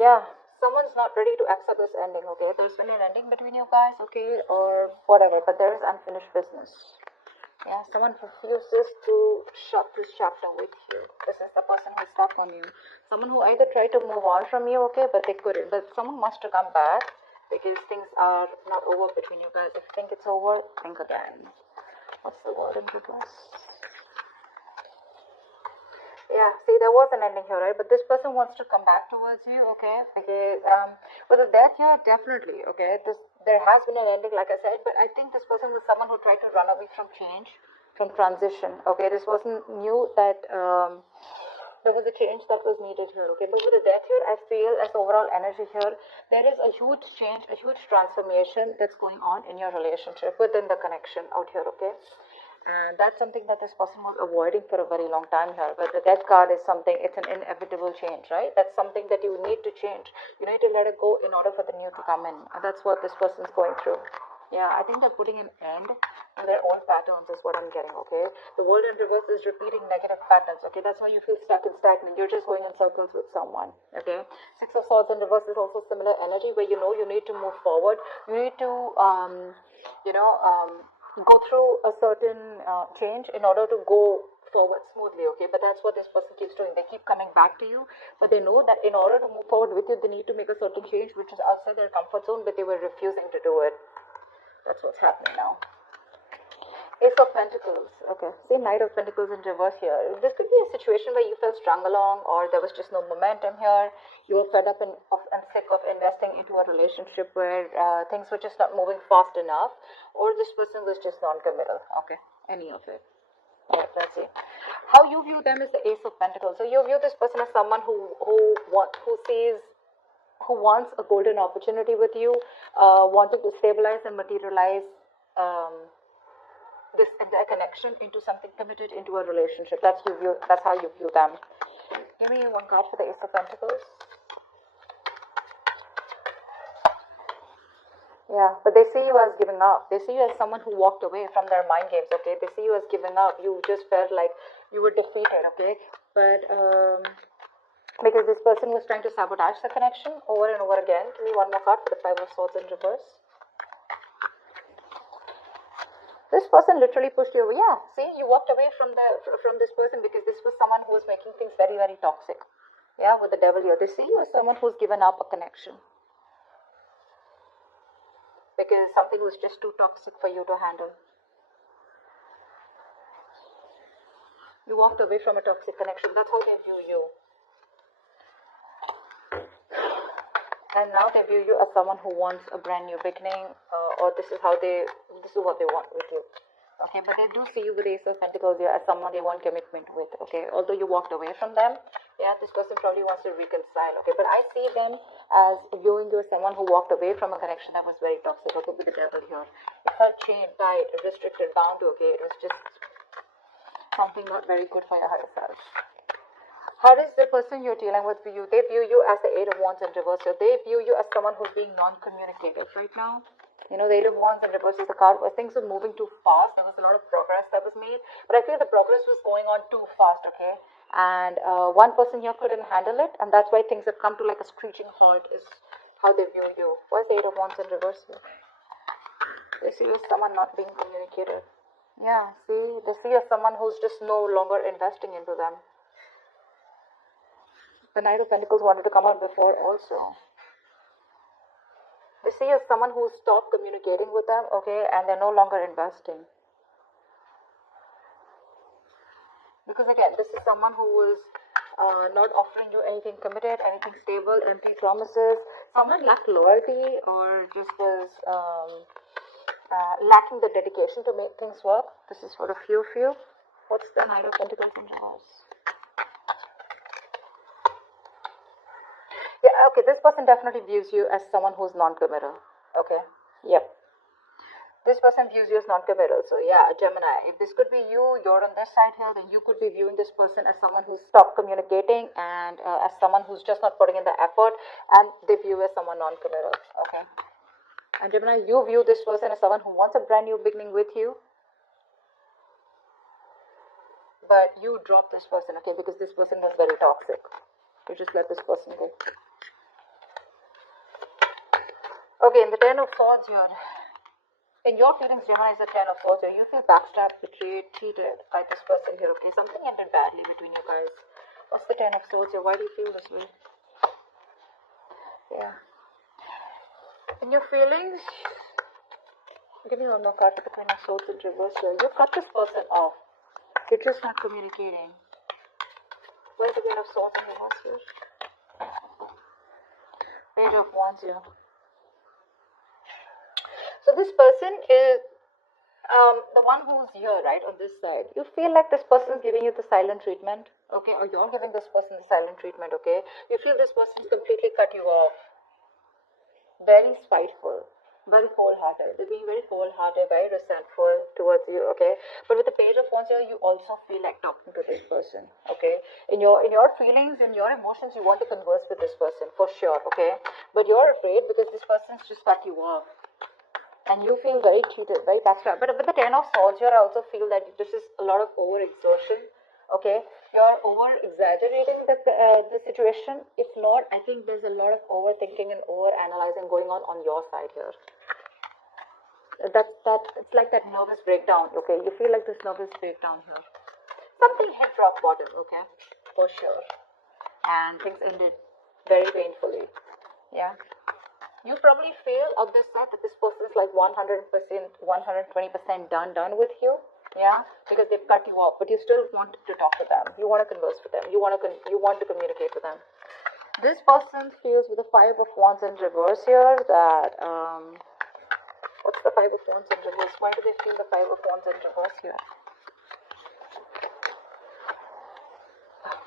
Yeah, someone's not ready to accept this ending, okay? There's been an ending between you guys, okay, or whatever, but there is unfinished business. Yeah, someone refuses to shut this chapter with you. This is the person who's stuck on you. Someone who either tried to move on from you, okay, but they couldn't. But someone must have come back because things are not over between you guys. If you think it's over, think again. What's the word in reverse? Yeah, see, there was an ending here, right? But this person wants to come back towards you, okay? Because with the death here, definitely, okay? There has been an ending, like I said, but I think this person was someone who tried to run away from change, from transition, okay? This person knew that there was a change that was needed here, okay? But with the death here, I feel as overall energy here, there is a huge change, a huge transformation that's going on in your relationship within the connection out here, okay? And that's something that this person was avoiding for a very long time here. But the death card is something, it's an inevitable change, right? That's something that you need to change. You need to let it go in order for the new to come in. And that's what this person's going through. Yeah, I think they're putting an end to their old patterns is what I'm getting, okay? The world in reverse is repeating negative patterns, okay? That's why you feel stuck and stagnant. You're just going in circles with someone, okay? Six of Swords in reverse is also similar energy where you know you need to move forward. You need to, go through a certain change in order to go forward smoothly, okay? But that's what this person keeps doing. They keep coming back to you, but they know that in order to move forward with you, they need to make a certain change which is outside their comfort zone, but they were refusing to do it. That's what's happening now. Ace of Pentacles. Okay, see, Knight of Pentacles in reverse here. This could be a situation where you felt strung along, or there was just no momentum here. You were fed up and sick of investing into a relationship where things were just not moving fast enough, or this person was just non-committal. Okay, any of it. Yeah, let's see. How you view them is the Ace of Pentacles. So you view this person as someone who wants a golden opportunity with you, wanting to stabilize and materialize. This entire connection into something committed, into a relationship. That's how you view them. Give me one card for the Ace of Pentacles. Yeah, but they see you as giving up. They see you as someone who walked away from their mind games, okay? They see you as giving up. You just felt like you were defeated, okay? But because this person was trying to sabotage the connection over and over again. Give me one more card for the Five of Swords in reverse. This person literally pushed you away. Yeah, see, you walked away from this person because this was someone who was making things very, very toxic. Yeah, with the Devil here. They see you as someone who's given up a connection because something was just too toxic for you to handle. You walked away from a toxic connection. That's how they view you. And now they view you as someone who wants a brand new beginning, or this is what they want with you. Okay, but they do see you with the Ace of Pentacles here as someone they want commitment with, okay? Although you walked away from them, yeah, this person probably wants to reconcile, okay? But I see them as viewing you as someone who walked away from a connection that was very toxic, okay, with the Devil here. It felt chained, tied, restricted, bound, okay? It was just something not very good for your higher self. How does the person you're dealing with view you? They view you as the Eight of Wands in reverse, so they view you as someone who's being non-communicative right now. You know, the Eight of Wands in reverse is the card where things were moving too fast. There was a lot of progress that was made, but I feel the progress was going on too fast, okay? And one person here couldn't handle it, and that's why things have come to like a screeching halt is how they view you. Why is the Eight of Wands in reverse here? They see you as someone not being communicative. Yeah, see, they see you as someone who's just no longer investing into them. The Knight of Pentacles wanted to come out before also. They see you as someone who stopped communicating with them, okay, and they're no longer investing. Because again, this is someone who is not offering you anything committed, anything stable, empty promises. Someone lacked loyalty or just was lacking the dedication to make things work. This is for a few of you. What's the Knight of Pentacles in reverse? Yeah, okay, this person definitely views you as someone who's non-committal. Okay, yep. This person views you as non-committal. So yeah, Gemini, if this could be you, you're on this side here, then you could be viewing this person as someone who's stopped communicating and as someone who's just not putting in the effort, and they view you as someone non-committal. Okay. And Gemini, you view this person as someone who wants a brand new beginning with you, but you drop this person, okay, because this person was very toxic. You just let this person go. Okay, in the Ten of Swords here, in your feelings, Gemini is the Ten of Swords here. You feel backstabbed, betrayed, cheated by this person here, okay? Something ended badly between you guys. What's the Ten of Swords here? Why do you feel this way? Yeah. In your feelings, give me one more card for the Queen of Swords in reverse here. You cut this person off. You're just not communicating. Where's the Queen of Swords in reverse here? Page of Wands here. So this person is the one who's here, right, on this side. You feel like this person is giving you the silent treatment, okay, or you're giving this person the silent treatment, okay. You feel this person's completely cut you off. Very spiteful, very cold-hearted. They're being very cold-hearted, very resentful towards you, okay. But with the Page of Wands here, you also feel like talking to this person, okay. In your feelings, in your emotions, you want to converse with this person for sure, okay. But you're afraid because this person's just cut you off. And you feel very cheated, very backstabbed. But with the Ten of Swords here, I also feel that this is a lot of over-exertion. Okay, you're over-exaggerating the situation. If not, I think there's a lot of overthinking and over-analyzing going on your side here. It's like that nervous breakdown. Okay, you feel like this nervous breakdown here. Something hit rock bottom. Okay, for sure, and things ended very painfully. Yeah. You probably feel on this side that this person is like 100%, 120% done with you, yeah, because they've cut you off, but you still want to talk to them. You want to converse with them. You want to communicate with them. This person feels with the Five of Wands in reverse here that what's the Five of Wands in reverse? Why do they feel the Five of Wands in reverse here?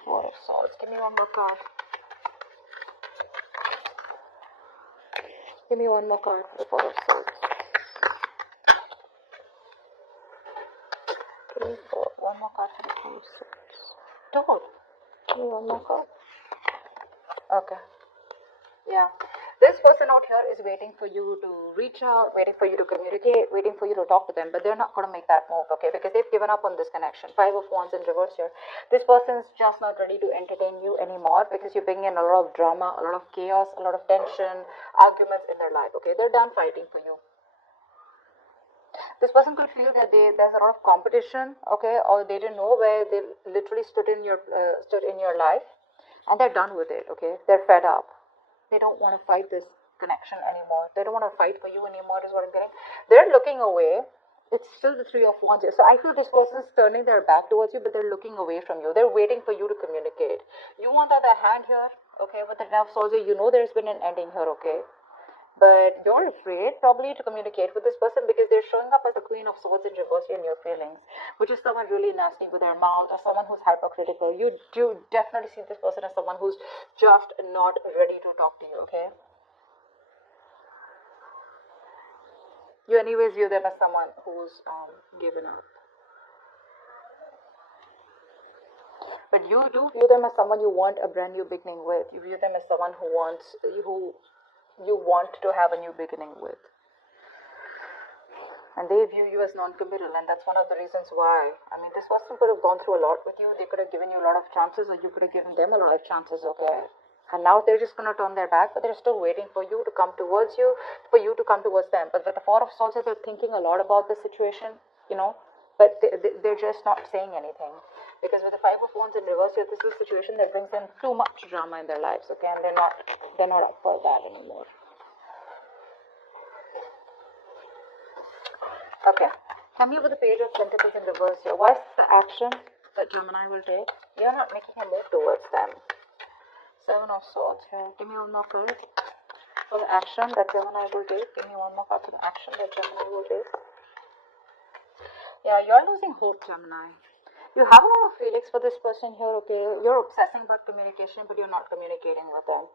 Four of Swords. Give me one more card. Give me one more card for the Four of Swords. One more card for the Four of Swords. Don't. Give me one more card. Okay. Yeah. This person out here is waiting for you to reach out, waiting for you to communicate, waiting for you to talk to them, but they're not going to make that move, okay, because they've given up on this connection. Five of Wands in reverse here. This person is just not ready to entertain you anymore because you're bringing in a lot of drama, a lot of chaos, a lot of tension, arguments in their life, okay. They're done fighting for you. This person could feel that there's a lot of competition, okay, or they didn't know where they literally stood in your life, and they're done with it, okay. They're fed up. They don't want to fight this connection anymore. They don't want to fight for you anymore, is what I'm getting. They're looking away. It's still the Three of Wands here. So I feel this person is turning their back towards you, but they're looking away from you. They're waiting for you to communicate. You, on the other hand here, okay, with the Ten of Swords here, you know there's been an ending here, okay. But you're afraid probably to communicate with this person because they're showing up as the Queen of Swords in reverse in your feelings, which is someone really nasty with their mouth or someone who's hypercritical. You do definitely see this person as someone who's just not ready to talk to you, okay? You anyways view them as someone who's given up. But you do view them as someone you want a brand new beginning with. You view them as someone who you want to have a new beginning with. And they view you as non-committal, and that's one of the reasons why. I mean, this person could have gone through a lot with you. They could have given you a lot of chances, or you could have given them a lot of chances, okay? And now they're just going to turn their back, but they're still waiting for you to come towards you, for you to come towards them. But with the Four of Swords, they're thinking a lot about the situation, you know, but they're just not saying anything. Because with the Five of Wands in reverse, this is a situation that brings in too much drama in their lives, okay, and they're not up for that anymore. Okay, tell me about the Page of Pentacles in reverse here. What's the action that Gemini will take? You're not making a move towards them. Seven of Swords here. Give me one more card for the action that Gemini will take. Give me one more card for the action that Gemini will take. Yeah, you're losing hope, Gemini. You have a lot of feelings for this person here, okay? You're obsessing about communication, but you're not communicating with them.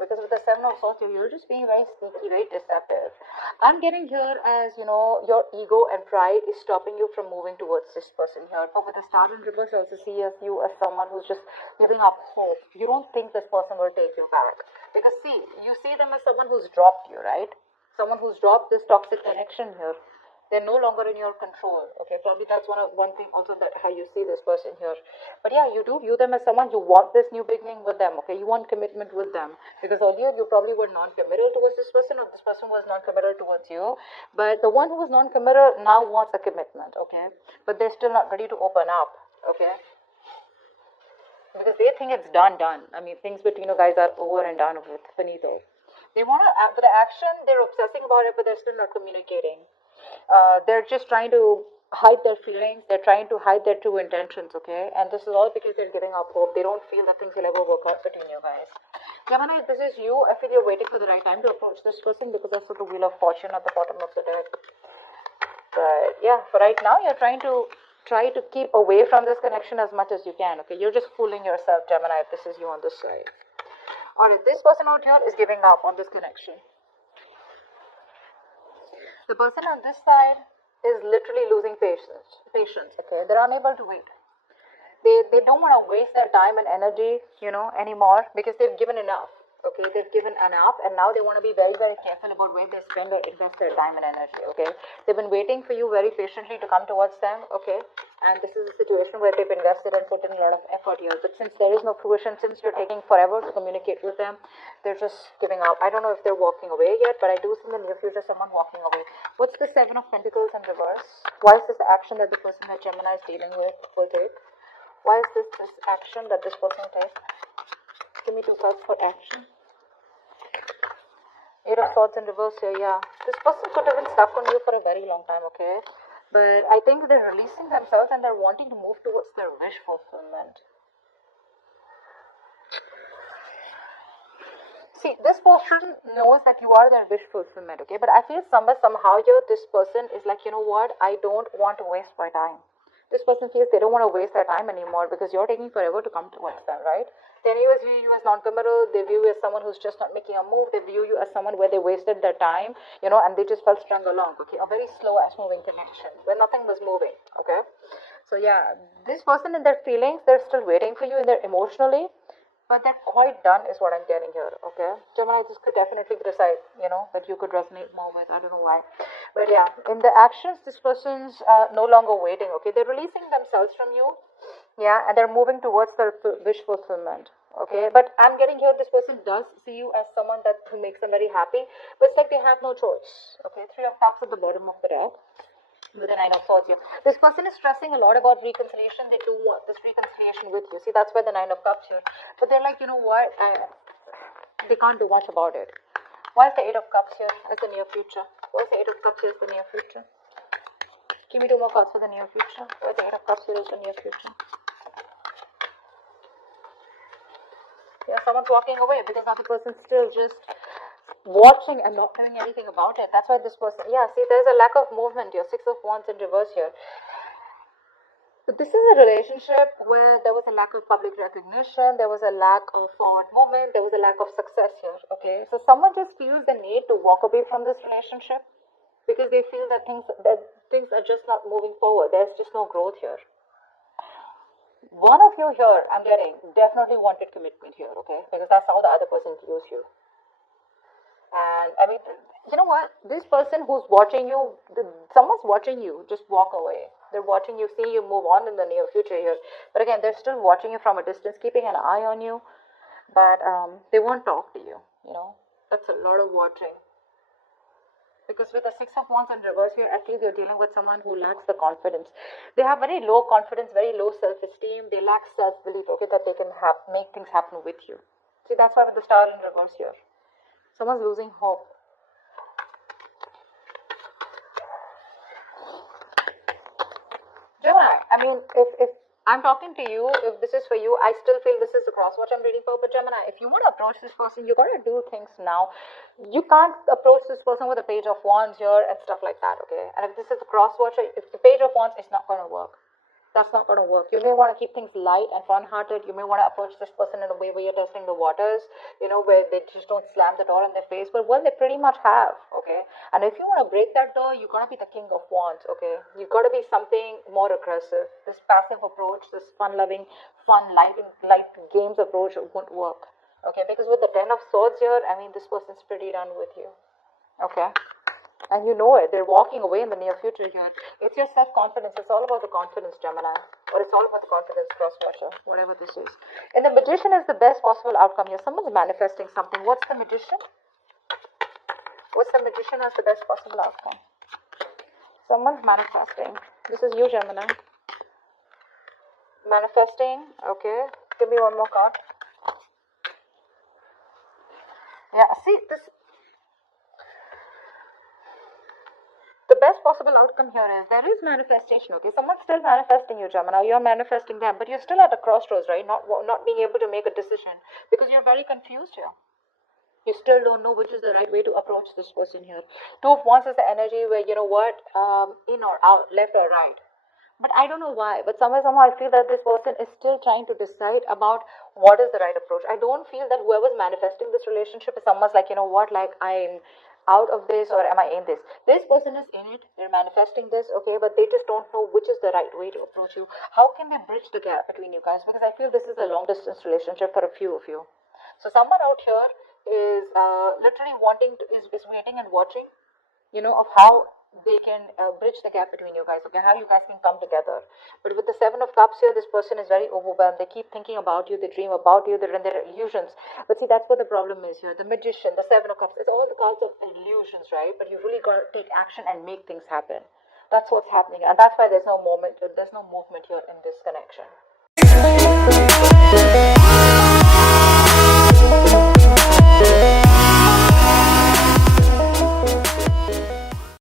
Because with the Seven of Swords, you're just being very sneaky, very deceptive. I'm getting here as, you know, your ego and pride is stopping you from moving towards this person here. But with the Star in reverse, I also see you as someone who's just giving up hope. You don't think this person will take you back. Because see, you see them as someone who's dropped you, right? Someone who's dropped this toxic connection here. They're no longer in your control. Okay, probably that's one thing also, that how you see this person here. But yeah, you do view them as someone, you want this new beginning with them. Okay, you want commitment with them, because earlier you probably were non-committal towards this person, or this person was non-committal towards you. But the one who was non-committal now wants a commitment. Okay, but they're still not ready to open up. Okay, because they think it's done. I mean, things between you guys are over and done with, finito. They want to, with the action, they're obsessing about it, but they're still not communicating. They're just trying to hide their feelings. They're trying to hide their true intentions. Okay, and this is all because they're giving up hope. They don't feel that things will ever work out between you guys. Gemini, this is you. I feel you're waiting for the right time to approach this person, because that's the Wheel of Fortune at the bottom of the deck. But yeah, for right now, you're trying to keep away from this connection as much as you can. Okay, you're just fooling yourself, Gemini, if this is you on this side. Alright, this person out here is giving up on this connection. The person on this side is literally losing patience. Okay, they're unable to wait. They don't want to waste their time and energy, anymore, because they've given enough. Okay, they've given enough, and now they want to be very, very careful about where they spend or invest their time and energy. Okay, they've been waiting for you very patiently to come towards them. Okay, and this is a situation where they've invested and put in a lot of effort here. But since there is no fruition, since you're taking forever to communicate with them, they're just giving up. I don't know if they're walking away yet, but I do see in the near future someone walking away. What's the Seven of Pentacles in reverse? Why is this the action that the person that Gemini is dealing with will take? Why is this action that this person takes? Give me 2 cards for action. 8 of Swords in reverse here, yeah. This person could have been stuck on you for a very long time, okay? But I think they're releasing themselves and they're wanting to move towards their wish fulfillment. See, this person knows that you are their wish fulfillment, okay? But I feel somehow here, this person is like, you know what? I don't want to waste my time. This person feels they don't want to waste their time anymore because you're taking forever to come towards them, right? They anyways view you as non-committal. They view you as someone who's just not making a move. They view you as someone where they wasted their time, and they just felt strung along, okay? A very slow ass moving connection where nothing was moving, okay? So yeah, this person in their feelings, they're still waiting for you in their emotionally, but they're quite done is what I'm getting here, okay? Gemini, this could definitely decide, that you could resonate more with. I don't know why. But yeah, in the actions, this person's no longer waiting, okay? They're releasing themselves from you, yeah, and they're moving towards their wish fulfillment, okay? But I'm getting here, this person does see you as someone who makes them very happy, but it's like they have no choice, okay? 3 of Cups at the bottom of the deck. With the 9 of Swords here. This person is stressing a lot about reconciliation. They do want this reconciliation with you. See, that's why the 9 of Cups here. But they're like, you know what? They can't do much about it. Why is the 8 of Cups here as the near future? Why is the 8 of Cups here as the near future? Give me 2 more cards for the near future. Why is the 8 of Cups here as the near future? Yeah, someone's walking away because the other person's still just watching and not doing anything about it. That's why this person, yeah, see, there's a lack of movement here. 6 of Wands in reverse here. But this is a relationship where there was a lack of public recognition, there was a lack of forward movement, there was a lack of success here, okay? So someone just feels the need to walk away from this relationship because they feel that things are just not moving forward. There's just no growth here. One of you here, I'm getting, definitely wanted commitment here, okay? Because that's how the other person views you. And I mean, you know what? This person who's watching you, someone's watching you, just walk away. They're watching you, see you move on in the near future here. But again, they're still watching you from a distance, keeping an eye on you. But they won't talk to you, That's a lot of watching. Because with the 6 of Wands in reverse here, I feel you're dealing with someone who lacks the confidence. They have very low confidence, very low self-esteem. They lack self-belief, okay, that they can make things happen with you. See, that's why with the Star in reverse here. Someone's losing hope. Gemini, I mean, if I'm talking to you, if this is for you, I still feel this is the cross watch I'm reading for. But Gemini, if you want to approach this person, you got to do things now. You can't approach this person with a Page of Wands here and stuff like that, okay? And if this is a cross watch, if the Page of Wands, it's not going to work. That's not going to work. You may want to keep things light and fun-hearted. You may want to approach this person in a way where you're testing the waters, where they just don't slam the door in their face. But, well, they pretty much have, okay? And if you want to break that door, you got to be the King of Wands, okay? You got to be something more aggressive. This passive approach, this fun-loving, light games approach won't work, okay? Because with the 10 of Swords here, I mean, this person's pretty done with you, okay? And you know it. They're walking away in the near future here. It's your self-confidence. It's all about the confidence, Gemini. Or it's all about the confidence, cross-watcher, whatever this is. And the Magician is the best possible outcome here. Someone's manifesting something. What's the Magician? What's the Magician as the best possible outcome? Someone's manifesting. This is you, Gemini. Manifesting. Okay. Give me one more card. Yeah, see, this... The best possible outcome here is there is manifestation, okay? Someone's still manifesting you, Gemini. You're manifesting them, but you're still at a crossroads, right? Not being able to make a decision because you're very confused here. You still don't know which is the right way to approach this person here. Two of Wands is the energy where, you know what, in or out, left or right. But I don't know why. But somehow I feel that this person is still trying to decide about what is the right approach. I don't feel that whoever's manifesting this relationship is someone's like, you know what, like I'm out of this or am I in this? This person is in it. They're manifesting this, okay, but they just don't know which is the right way to approach you. How can they bridge the gap between you guys? Because I feel this is a long distance relationship for a few of you. So someone out here is literally is waiting and watching, you know, of how they can bridge the gap between you guys, okay, how you guys can come together. But with the Seven of Cups here, this person is very overwhelmed. They keep thinking about you, they dream about you, they're in their illusions. But see, that's what the problem is here. The Magician, the Seven of Cups, it's all the cards of illusions, right? But you really got to take action and make things happen. That's what's happening, and that's why there's no movement here in this connection.